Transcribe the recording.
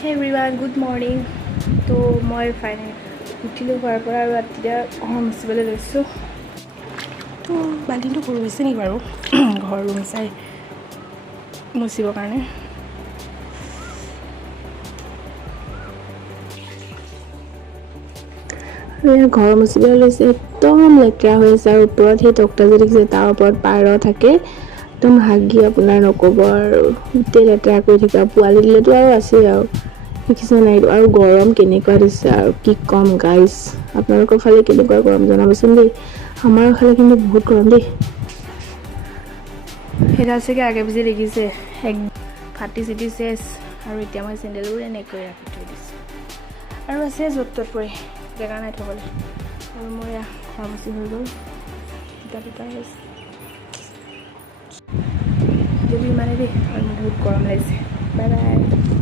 Hey everyone, good morning. তো মই finally উঠিলোঁ হোৱাৰ পৰা আৰু এতিয়া ঘৰ মুচিবলৈ লৈছোঁ। তো বাল্টিংটো সৰু হৈছে নেকি বাৰু ঘৰ ৰুম চাই মুচিবৰ কাৰণে। ঘৰ মুচিবলৈ লৈছে, একদম লেতেৰা হৈ আছে আৰু ওপৰত সেই তক্তা যে দেখিছে তাৰ ওপৰত পাৰ থাকে, একদম হাগি আপোনাৰ নক'ব আৰু গোটেই লেতেৰা কৰি থাকে। পোৱালি দিলেতো আৰু আছেই আৰু দেখিছে নাই, আৰু গৰম কেনেকুৱা দিছে আৰু কি ক'ম গাইজ। আপোনালোকৰ ফালে কেনেকুৱা গৰম জনাবচোন দেই, আমাৰ ফালে কিন্তু বহুত গৰম দেই। সেইডাল চাগে আগে পিছে দেখিছে এক ফাটি চিটি চেচ, আৰু এতিয়া মই চেণ্ডেলবোৰ এনেকৈ ৰাখি থৈ দিছোঁ আৰু আছে য'ত ত'ত পৰি, জেগা নাই থ'বলৈ। আৰু মই ঘৰ মুচি হৈ গ'ল, দুটা হৈছে যদি ইমানেই দেই, আৰু বহুত গৰম লাগিছে। Bye bye.